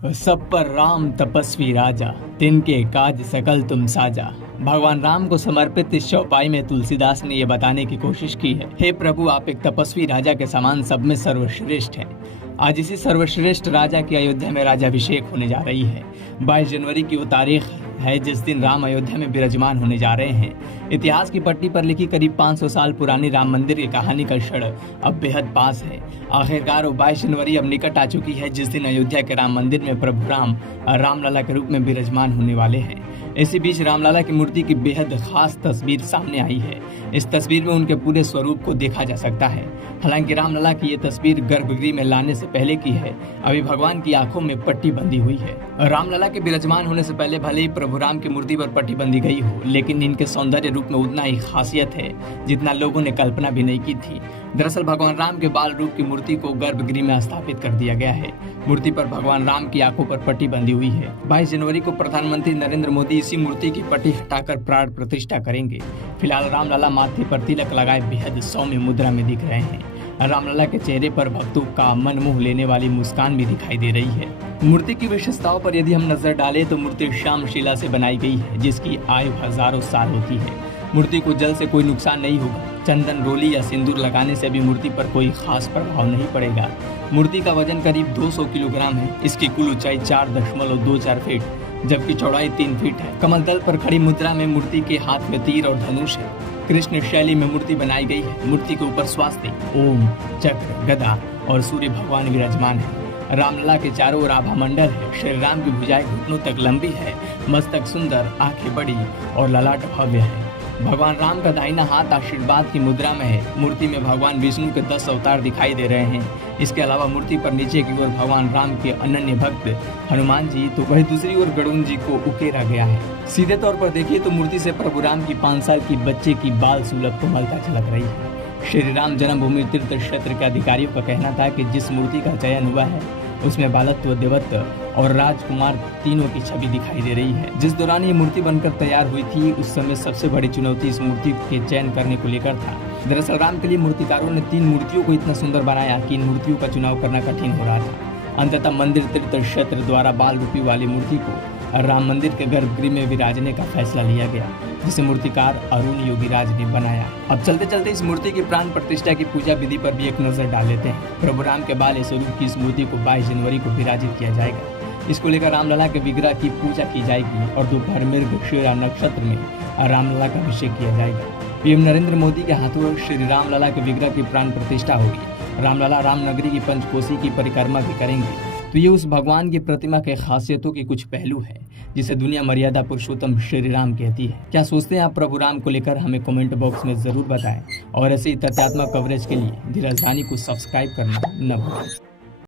सब पर राम तपस्वी राजा, तिनके काज सकल तुम साजा। भगवान राम को समर्पित इस चौपाई में तुलसीदास ने यह बताने की कोशिश की है, हे प्रभु, आप एक तपस्वी राजा के समान सब में सर्वश्रेष्ठ हैं। आज इसी सर्वश्रेष्ठ राजा की अयोध्या में राज्याभिषेक होने जा रही है। 22 जनवरी की वो तारीख है जिस दिन राम अयोध्या में विराजमान होने जा रहे हैं। इतिहास की पट्टी पर लिखी करीब 500 साल पुरानी राम मंदिर की कहानी का क्षण अब बेहद पास है। आखिरकार 22 जनवरी अब निकट आ चुकी है जिस दिन अयोध्या के राम मंदिर में प्रभु राम रामलला के रूप में विराजमान होने वाले हैं। इसी बीच रामलला की मूर्ति की बेहद खास तस्वीर सामने आई है। इस तस्वीर में उनके पूरे स्वरूप को देखा जा सकता है। हालांकि रामलला की ये तस्वीर गर्भगृह में लाने से पहले की है। अभी भगवान की आंखों में पट्टी बंधी हुई है। रामलला के विराजमान होने से पहले भले ही प्रभु राम की मूर्ति पर पट्टी बंधी गई हो, लेकिन इनके सौंदर्य रूप में उतना ही खासियत है जितना लोगों ने कल्पना भी नहीं की थी। दरअसल भगवान राम के बाल रूप की मूर्ति को गर्भगृह में स्थापित कर दिया गया है। मूर्ति पर भगवान राम की आंखों पर पट्टी बंधी हुई है। 22 जनवरी को प्रधानमंत्री नरेंद्र मोदी इसी मूर्ति की पट्टी हटाकर प्राण प्रतिष्ठा करेंगे। फिलहाल रामलला माथे पर तिलक लगाए बेहद सौम्य मुद्रा में दिख रहे हैं। रामलला के चेहरे पर भक्तों का मन मोह लेने वाली मुस्कान भी दिखाई दे रही है। मूर्ति की विशेषताओं पर यदि हम नजर डालें तो मूर्ति श्यामशिला से बनाई गई है जिसकी आयु हजारों साल होती है। मूर्ति को जल से कोई नुकसान नहीं होगा। चंदन, रोली या सिंदूर लगाने से भी मूर्ति पर कोई खास प्रभाव नहीं पड़ेगा। मूर्ति का वजन करीब 200 किलोग्राम है। इसकी कुल ऊंचाई 4.24 फीट जबकि चौड़ाई 3 फीट है। कमल दल पर खड़ी मुद्रा में मूर्ति के हाथ में तीर और धनुष है। कृष्ण शैली में मूर्ति बनाई गई है। मूर्ति के ऊपर स्वास्तिक, ओम, चक्र, गदा और सूर्य भगवान विराजमान है। रामलला के चारों ओर आभा मंडल है। श्री राम की भुजाएं घुटनों तक लंबी है। मस्तक सुंदर, आंखें बड़ी और ललाट भव्य है। भगवान राम का दाहिना हाथ आशीर्वाद की मुद्रा में है। मूर्ति में भगवान विष्णु के 10 अवतार दिखाई दे रहे हैं। इसके अलावा मूर्ति पर नीचे की ओर भगवान राम के अनन्य भक्त हनुमान जी तो वही दूसरी ओर गरुड़ जी को उकेरा गया है। सीधे तौर पर देखिए तो मूर्ति से प्रभु राम की 5 साल की बच्चे की बाल सुलभ कोमलता झलक रही है। श्री राम जन्मभूमि तीर्थ क्षेत्र के अधिकारियों का कहना था कि जिस मूर्ति का चयन हुआ है उसमें बालत्व, देवत्व और राजकुमार तीनों की छवि दिखाई दे रही है। जिस दौरान ये मूर्ति बनकर तैयार हुई थी उस समय सबसे बड़ी चुनौती इस मूर्ति के चयन करने को लेकर था। दरअसल राम के लिए मूर्तिकारों ने 3 मूर्तियों को इतना सुंदर बनाया कि इन मूर्तियों का चुनाव करना कठिन हो रहा था। अंततः मंदिर तीर्थ क्षेत्र द्वारा बाल रूपी वाली मूर्ति को राम मंदिर के गर्भगृह में विराजने का फैसला लिया गया, जिसे मूर्तिकार अरुण योगीराज ने बनाया। अब चलते चलते इस मूर्ति की प्राण प्रतिष्ठा की पूजा विधि पर भी एक नजर डाल लेते हैं। प्रभु राम के बाल स्वरूप की इस मूर्ति को 22 जनवरी को विराजित किया जाएगा। इसको लेकर रामलला के विग्रह की पूजा की जाएगी और दोपहर मृगशिरा नक्षत्र में रामलला का अभिषेक किया जाएगा। पीएम नरेंद्र मोदी के हाथों श्री रामलला के विग्रह की प्राण प्रतिष्ठा होगी। रामलला रामनगरी की पंचकोसी की परिक्रमा भी करेंगे। तो ये उस भगवान की प्रतिमा के खासियतों के कुछ पहलू हैं जिसे दुनिया मर्यादा पुरुषोत्तम श्री राम कहती है। क्या सोचते हैं आप प्रभु राम को लेकर, हमें कमेंट बॉक्स में जरूर बताएं और ऐसे ही तथ्यात्मक कवरेज के लिए धीरज वाणी को सब्सक्राइब करना न भूलें।